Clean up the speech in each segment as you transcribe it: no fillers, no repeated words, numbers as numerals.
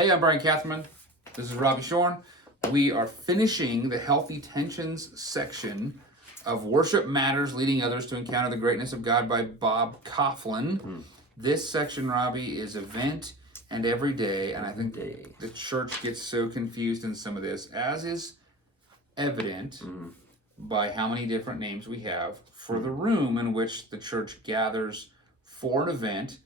Hey, I'm Bryan Catherman. This is Robbie Tschorn. We are finishing the Healthy Tensions section of Worship Matters, Leading Others to Encounter the Greatness of God by Bob Kauflin. This section, Robbie, is event and everyday, and I think the church gets so confused in some of this, as is evident by how many different names we have for the room in which the church gathers for an event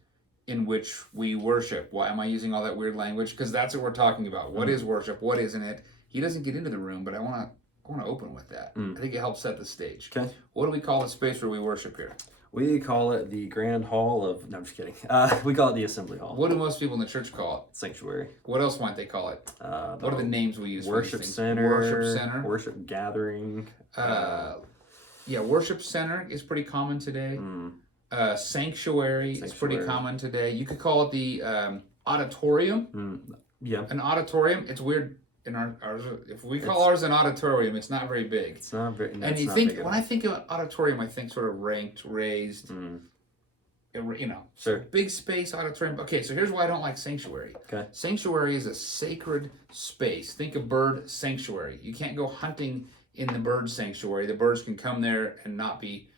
in which we worship. Why am I using all that weird language? Because that's what we're talking about. What is worship? What isn't it? He doesn't get into the room, but I want to open with that. I think it helps set the stage. Okay. What do we call the space where we worship here? We call it the Grand Hall of... No, I'm just kidding. We call it the Assembly Hall. What do most people in the church call it? Sanctuary. What else might they call it? What are the names we use Worship for these things? Center. Worship Center. Worship Gathering. Worship Center is pretty common today. Sanctuary is pretty common today. You could call it the auditorium. Yeah. An auditorium. It's weird in ours. If we call ours an auditorium, it's not very big. It's not very. And you think when I think of auditorium, I think sort of ranked, raised. Sure. Big space auditorium. Okay, so here's why I don't like sanctuary. Okay. Sanctuary is a sacred space. Think of bird sanctuary. You can't go hunting in the bird sanctuary. The birds can come there and not be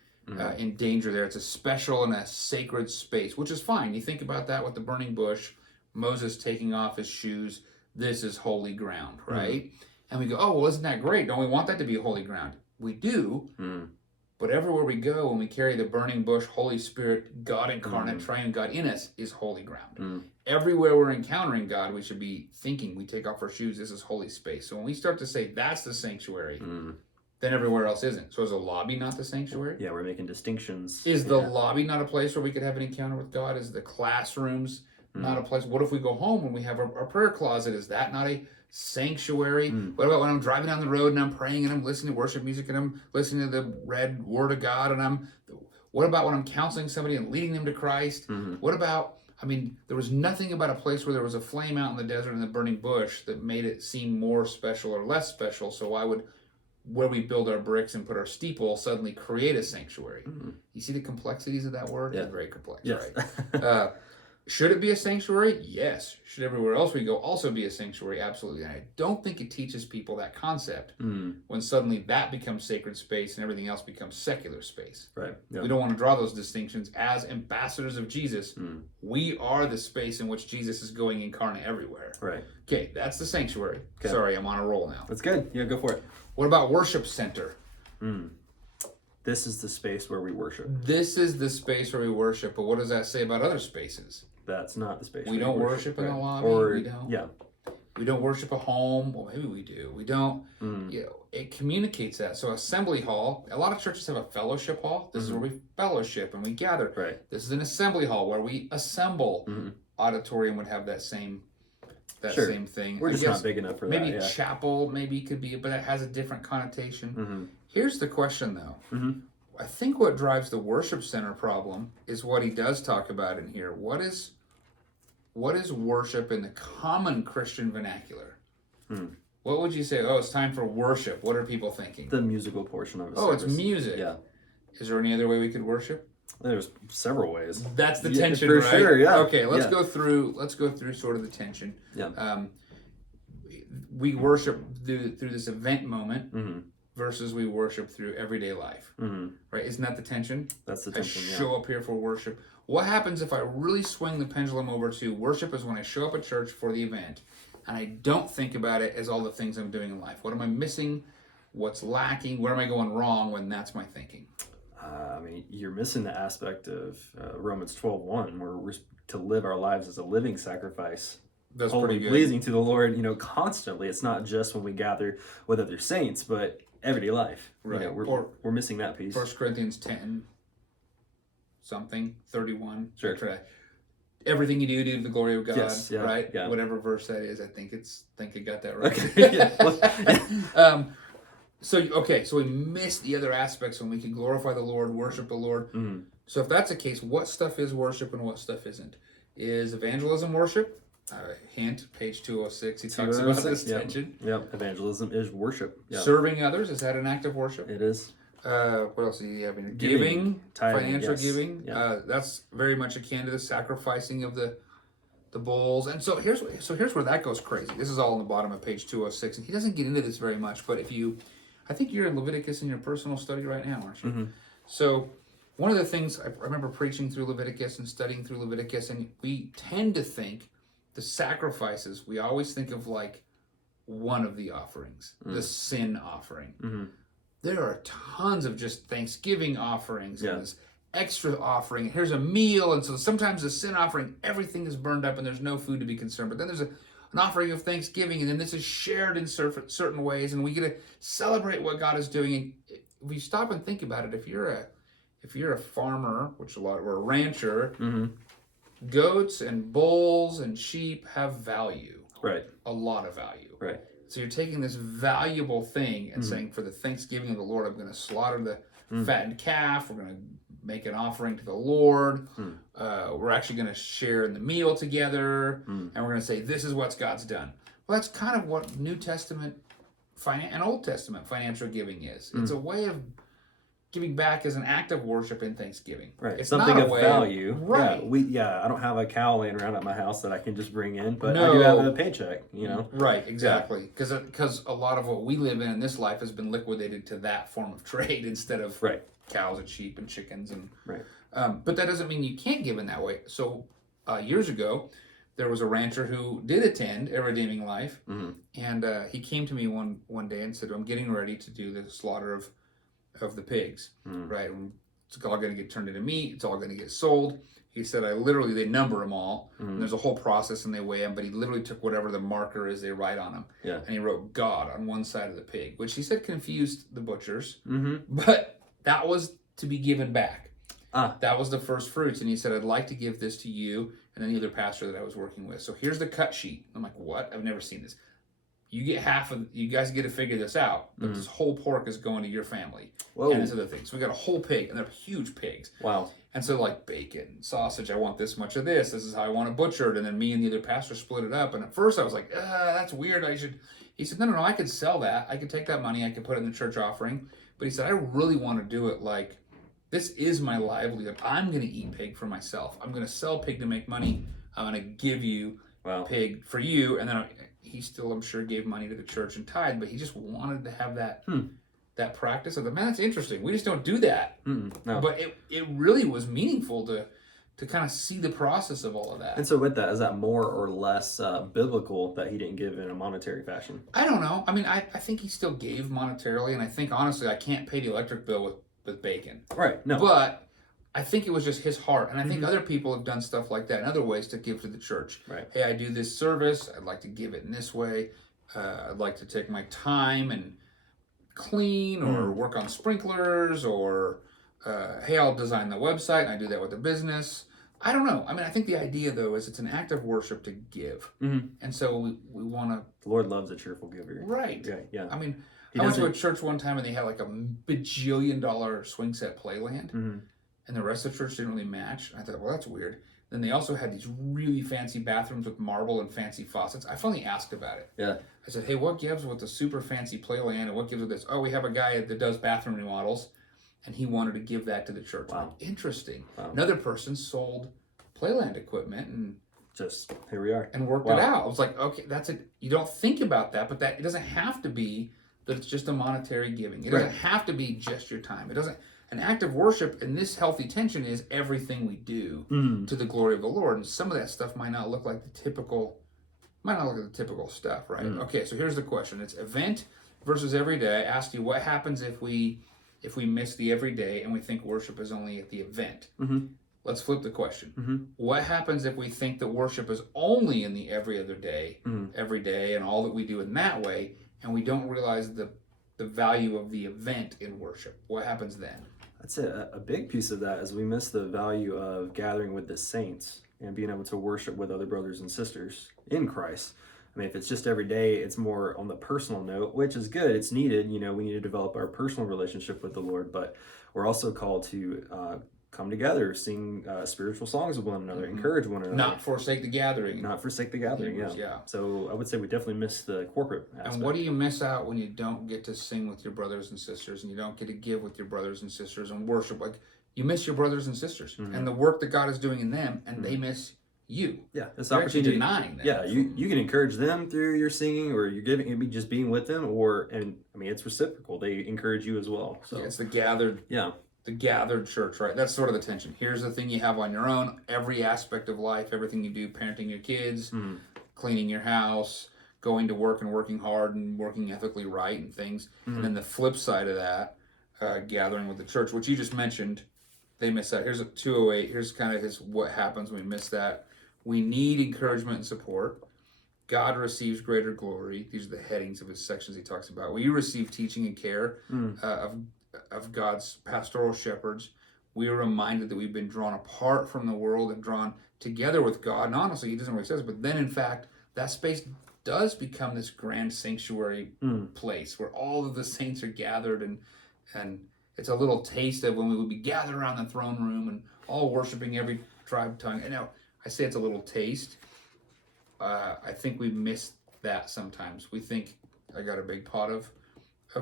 in danger there. It's a special and a sacred space, which is fine. You think about that with the burning bush, Moses taking off his shoes. This is holy ground, right? And we go, oh, well, isn't that great? Don't we want that to be holy ground? We do. But everywhere we go, when we carry the burning bush, Holy Spirit, God incarnate, triune God in us, is holy ground. Everywhere we're encountering God, we should be thinking, we take off our shoes, this is holy space. So when we start to say that's the sanctuary, then everywhere else isn't. So is the lobby not the sanctuary? Yeah, we're making distinctions. Is the lobby not a place where we could have an encounter with God? Is the classrooms not a place? What if we go home and we have our prayer closet? Is that not a sanctuary? What about when I'm driving down the road and I'm praying and I'm listening to worship music and I'm listening to the read word of God what about when I'm counseling somebody and leading them to Christ? What about, there was nothing about a place where there was a flame out in the desert and the burning bush that made it seem more special or less special. So why would where we build our bricks and put our steeple suddenly create a sanctuary? You see the complexities of that word? It's very complex, right? Should it be a sanctuary? Yes. Should everywhere else we go also be a sanctuary? Absolutely. And I don't think it teaches people that concept when suddenly that becomes sacred space and everything else becomes secular space. Right. Yeah. We don't want to draw those distinctions. As ambassadors of Jesus, we are the space in which Jesus is going incarnate everywhere. Right. Okay, that's the sanctuary. Okay. Sorry, I'm on a roll now. That's good. Yeah, go for it. What about worship center? This is the space where we worship. This is the space where we worship, but what does that say about other spaces? That's not the space. We don't worship in the lobby. Or, we don't. Yeah. We don't worship at home. Well, maybe we do. We don't. It communicates that. So assembly hall, a lot of churches have a fellowship hall. This is where we fellowship and we gather. Right. This is an assembly hall where we assemble. Auditorium would have that same same thing. We're just not big enough for that. Maybe chapel maybe could be, but it has a different connotation. Here's the question though. I think what drives the worship center problem is what he does talk about in here. What is worship in the common Christian vernacular? What would you say? Oh, it's time for worship. What are people thinking? The musical portion of it. Oh, it's music. Yeah. Is there any other way we could worship? There's several ways. That's the tension, for right? Sure, yeah. Okay, let's go through sort of the tension. Yeah. We worship through this event moment versus we worship through everyday life. Right? Isn't that the tension? That's the tension. I show up here for worship. What happens if I really swing the pendulum over to worship is when I show up at church for the event and I don't think about it as all the things I'm doing in life? What am I missing? What's lacking? Where am I going wrong when that's my thinking? You're missing the aspect of Romans 12:1, where we're to live our lives as a living sacrifice, That's holy, pretty good. pleasing to the Lord. Constantly. It's not just when we gather with other saints, but everyday life. Right. We're missing that piece. 1 Corinthians 10, 31. Sure. Everything you do to the glory of God. Yes, yeah, right? yeah. Whatever verse that is, I think I got that right. Okay. So we miss the other aspects when we can glorify the Lord, worship the Lord. So if that's the case, what stuff is worship and what stuff isn't? Is evangelism worship? Hint, page 206, he talks about this tension. Yep, evangelism is worship. Yep. Serving others, is that an act of worship? It is. What else do you have in here? Giving, tithing, financial yes. giving. Yeah. That's very much akin to the sacrificing of the the bulls. And so here's where that goes crazy. This is all on the bottom of page 206, and he doesn't get into this very much, but I think you're in Leviticus in your personal study right now, aren't you? Mm-hmm. So one of the things, I remember preaching through Leviticus and studying through Leviticus, and we tend to think the sacrifices, we always think of like one of the offerings, the sin offering. Mm-hmm. There are tons of just Thanksgiving offerings Yeah. and this extra offering. Here's a meal, and so sometimes the sin offering, everything is burned up and there's no food to be concerned. But then there's an offering of Thanksgiving, and then this is shared in certain ways, and we get to celebrate what God is doing. And if you stop and think about it, if you're a farmer, or a rancher, Mm-hmm. goats and bulls and sheep have value. Right. A lot of value. Right. So you're taking this valuable thing and saying, for the Thanksgiving of the Lord, I'm going to slaughter the fattened calf. We're going to make an offering to the Lord. We're actually going to share in the meal together. And we're going to say, this is what God's done. Well, that's kind of what New Testament and Old Testament financial giving is. It's a way of giving back as an act of worship in Thanksgiving. Right. It's something not a of way value. Right. I don't have a cow laying around at my house that I can just bring in, but No. I do have a paycheck, you know? Right, exactly. Because a lot of what we live in this life has been liquidated to that form of trade instead of cows and sheep and chickens. And but that doesn't mean you can't give in that way. So years ago, there was a rancher who did attend a Redeeming Life, and he came to me one day and said, I'm getting ready to do the slaughter of the pigs, right? And it's all going to get turned into meat. It's all going to get sold. He said, they number them all. And there's a whole process and they weigh them, but he literally took whatever the marker is they write on them. Yeah. And he wrote God on one side of the pig, which he said confused the butchers, but that was to be given back. That was the first fruits. And he said, I'd like to give this to you and then the other pastor that I was working with. So here's the cut sheet. I'm like, what? I've never seen this. You get you guys get to figure this out, but this whole pork is going to your family. Whoa. And this other thing. So we got a whole pig, and they're huge pigs. Wow. And so like bacon, sausage, I want this much of this. This is how I want it butchered. And then me and the other pastor split it up. And at first I was like, that's weird. He said, no, I could sell that. I could take that money. I could put it in the church offering. But he said, I really want to do it like, this is my livelihood. I'm going to eat pig for myself. I'm going to sell pig to make money. I'm going to give you pig for you. And then he still, I'm sure, gave money to the church and tithe, but he just wanted to have that that practice. I thought, man, that's interesting. We just don't do that. No. But it really was meaningful to kind of see the process of all of that. And so with that, is that more or less biblical that he didn't give in a monetary fashion? I don't know. I mean, I think he still gave monetarily, and I think, honestly, I can't pay the electric bill with bacon. Right, no. But I think it was just his heart. And I think other people have done stuff like that in other ways to give to the church. Right. Hey, I do this service. I'd like to give it in this way. I'd like to take my time and clean or work on sprinklers, or hey, I'll design the website and I do that with the business. I don't know. I mean, I think the idea, though, is it's an act of worship to give. And so we want to... The Lord loves a cheerful giver. Right. Yeah. I mean, I went to a church one time and they had like a bajillion-dollar swing set playland. And the rest of the church didn't really match. I thought, well, that's weird. Then they also had these really fancy bathrooms with marble and fancy faucets. I finally asked about it. Yeah. I said, hey, what gives with the super fancy playland and what gives with this? Oh, we have a guy that does bathroom remodels, and he wanted to give that to the church. Wow. Like, interesting. Wow. Another person sold playland equipment and just here we are. And worked it out. I was like, okay, that's it. You don't think about that, but that it doesn't have to be that it's just a monetary giving. It doesn't have to be just your time. It doesn't. An act of worship in this healthy tension is everything we do to the glory of the Lord. And some of that stuff might not look like the typical stuff, right? Okay, so here's the question. It's event versus everyday. I asked you, what happens if we miss the everyday and we think worship is only at the event? Let's flip the question. What happens if we think that worship is only in the every other day, every day, and all that we do in that way, and we don't realize the value of the event in worship? What happens then? That's a big piece of that, is we miss the value of gathering with the saints and being able to worship with other brothers and sisters in Christ. I mean, if it's just every day, it's more on the personal note, which is good. It's needed. You know, we need to develop our personal relationship with the Lord, but we're also called to come together, sing spiritual songs with one another, encourage one another. Not forsake the gathering. Not forsake the gathering, yeah. So I would say we definitely miss the corporate aspect. And what do you miss out when you don't get to sing with your brothers and sisters, and you don't get to give with your brothers and sisters and worship? Like, you miss your brothers and sisters and the work that God is doing in them, and they miss you. Yeah, it's You're an actually opportunity. denying them. Yeah, you can encourage them through your singing, or you're giving just being with them, and I mean it's reciprocal. They encourage you as well. So it's the gathered. Yeah. The gathered church, right? That's sort of the tension. Here's the thing you have on your own. Every aspect of life, everything you do, parenting your kids, cleaning your house, going to work and working hard and working ethically right and things. And then the flip side of that, gathering with the church, which you just mentioned, they miss that. Here's a 208. Here's kind of what happens when we miss that. We need encouragement and support. God receives greater glory. These are the headings of his sections he talks about. We receive teaching and care of God's pastoral shepherds. We are reminded that we've been drawn apart from the world and drawn together with God. And honestly, he doesn't really say this, but then in fact, that space does become this grand sanctuary place where all of the saints are gathered, and it's a little taste of when we would be gathered around the throne room and all worshiping every tribe, tongue. And now I say it's a little taste. I think we miss that sometimes. We think I got a big pot of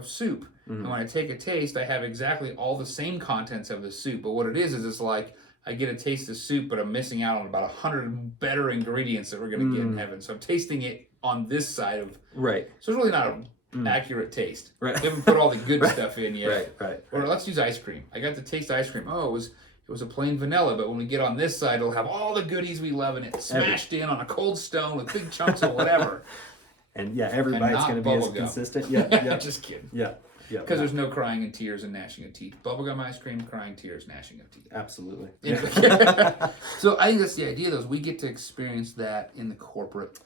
soup. And when I take a taste, I have exactly all the same contents of the soup. But what it is it's like I get a taste of soup, but I'm missing out on about 100 better ingredients that we're going to get in heaven. So I'm tasting it on this side of... Right. So it's really not an accurate taste. Right. We haven't put all the good stuff in yet. Right. Or let's use ice cream. I got to taste ice cream. Oh, it was a plain vanilla, but when we get on this side, it'll have all the goodies we love in it, smashed in on a cold stone with big chunks of whatever. And every bite's going to be as consistent. Yeah. Just kidding. Yeah. Because there's no crying and tears and gnashing of teeth. Bubblegum ice cream, crying, tears, gnashing of teeth. Absolutely. Anyway. So I think that's the idea, though, is we get to experience that in the corporate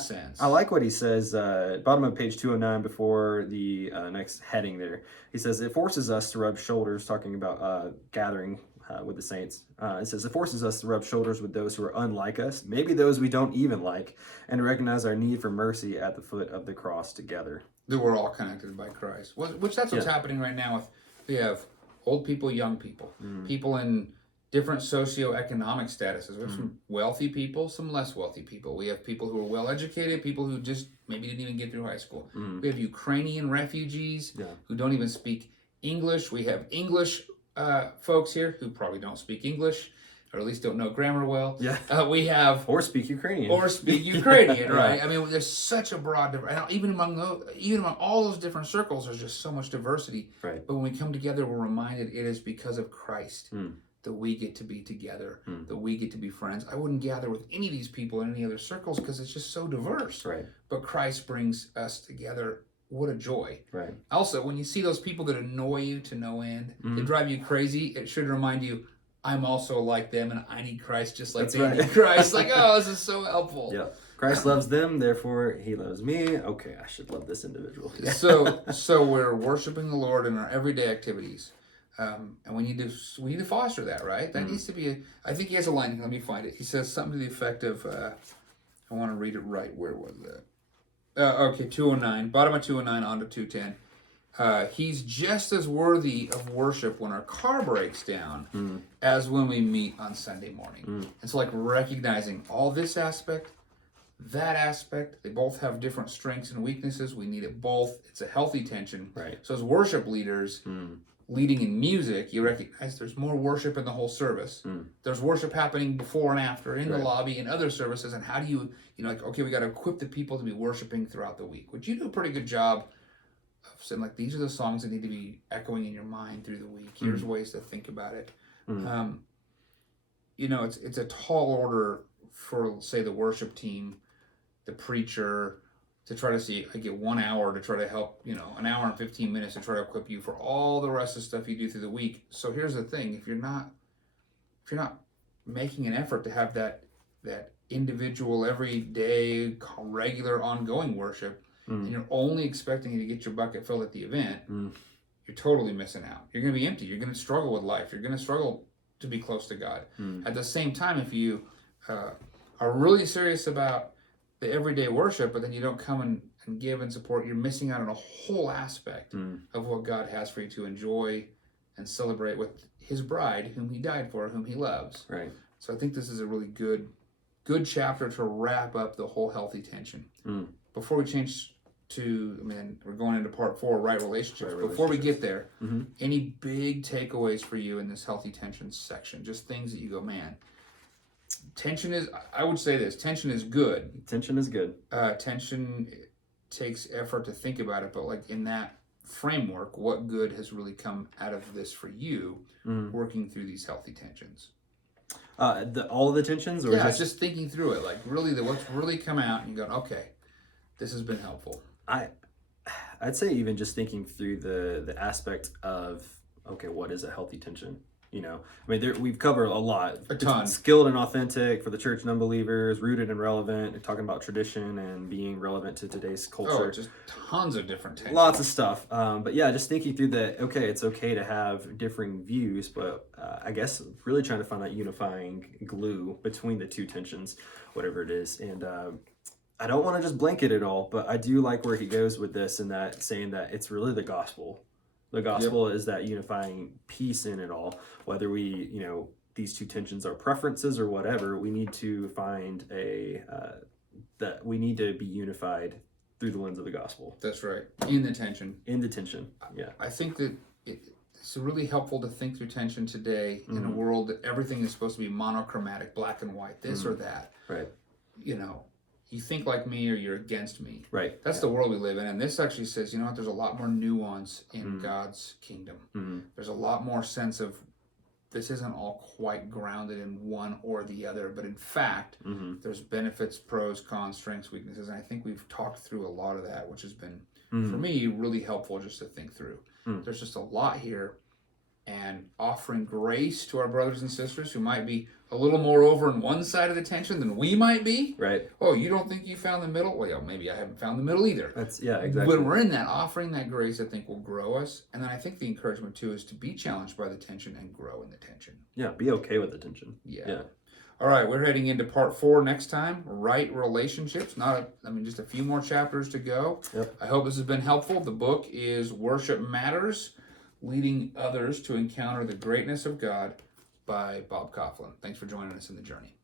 sense. I like what he says, bottom of page 209 before the next heading there. He says, it forces us to rub shoulders, talking about gathering with the saints. It says, it forces us to rub shoulders with those who are unlike us, maybe those we don't even like, and recognize our need for mercy at the foot of the cross together. That we're all connected by Christ. Which that's what's happening right now. We have old people, young people, people in different socioeconomic statuses. We have some wealthy people, some less wealthy people. We have people who are well-educated, people who just maybe didn't even get through high school. We have Ukrainian refugees who don't even speak English. We have English folks here who probably don't speak English, or at least don't know grammar well. We have... Or speak Ukrainian. Right? I mean, there's such a broad... Even among all those different circles, there's just so much diversity. Right. But when we come together, we're reminded it is because of Christ that we get to be together, that we get to be friends. I wouldn't gather with any of these people in any other circles because it's just so diverse. Right. But Christ brings us together. What a joy. Right. Also, when you see those people that annoy you to no end, they drive you crazy, it should remind you, I'm also like them, and I need Christ just like they need Christ. Like, oh, this is so helpful. Yeah. Christ loves them, therefore he loves me. Okay, I should love this individual. So we're worshiping the Lord in our everyday activities, and we need to foster that, right? That needs to be. I think he has a line. Let me find it. He says something to the effect of, I want to read it right. Where was that? Okay, 209. Bottom of 209 on to 210. He's just as worthy of worship when our car breaks down as when we meet on Sunday morning. It's like recognizing all this aspect, that aspect. They both have different strengths and weaknesses. We need it both. It's a healthy tension. Right. So as worship leaders, leading in music, you recognize there's more worship in the whole service. There's worship happening before and after in the lobby and other services. And how do you like, okay, we got to equip the people to be worshiping throughout the week, which you do a pretty good job of saying, like, these are the songs that need to be echoing in your mind through the week. Here's ways to think about it. It's a tall order for, say, the worship team, the preacher, to try to see, I get 1 hour to try to help, an hour and 15 minutes to try to equip you for all the rest of the stuff you do through the week. So here's the thing, if you're not making an effort to have that individual, everyday, regular, ongoing worship, and you're only expecting you to get your bucket filled at the event, you're totally missing out. You're going to be empty. You're going to struggle with life. You're going to struggle to be close to God. At the same time, if you are really serious about the everyday worship, but then you don't come and give and support, you're missing out on a whole aspect of what God has for you to enjoy and celebrate with his bride, whom he died for, whom he loves. Right. So I think this is a really good chapter to wrap up the whole healthy tension. Before we change to, we're going into part 4, right relationships. Before we get there, any big takeaways for you in this healthy tension section? Just things that you go, man, tension is, I would say this, tension is good. Tension is good. Tension takes effort to think about it, but like in that framework, what good has really come out of this for you working through these healthy tensions? All of the tensions, or just thinking through it, like really what's really come out and you go, okay, this has been helpful. I'd say even just thinking through the aspect of, okay, what is a healthy tension? You know, I mean, we've covered a lot. A ton. Skilled and authentic for the church and unbelievers, rooted and relevant, and talking about tradition and being relevant to today's culture. Oh, just tons of different tensions. Lots of stuff. But yeah, just thinking through that, okay, it's okay to have differing views, but I guess really trying to find that unifying glue between the two tensions, whatever it is. And I don't want to just blanket it all, but I do like where he goes with this and that saying that it's really the gospel. The gospel is that unifying piece in it all. Whether we, these two tensions are preferences or whatever, we need to find that we need to be unified through the lens of the gospel. That's right. In the tension. Yeah. I think that it's really helpful to think through tension today in a world that everything is supposed to be monochromatic, black and white, this or that. Right. You think like me or you're against me. Right. That's the world we live in. And this actually says, you know what, there's a lot more nuance in God's kingdom. There's a lot more sense of this isn't all quite grounded in one or the other, but in fact, there's benefits, pros, cons, strengths, weaknesses. And I think we've talked through a lot of that, which has been, for me, really helpful just to think through. There's just a lot here, and offering grace to our brothers and sisters who might be a little more over on one side of the tension than we might be. Right. Oh, you don't think you found the middle? Well, yeah, maybe I haven't found the middle either. Exactly. When we're in that, offering that grace, I think will grow us. And then I think the encouragement too is to be challenged by the tension and grow in the tension. Yeah, be okay with the tension. Yeah. All right, we're heading into part 4 next time. Right relationships. Just a few more chapters to go. Yep. I hope this has been helpful. The book is Worship Matters: Leading Others to Encounter the Greatness of God by Bob Kauflin. Thanks for joining us in the journey.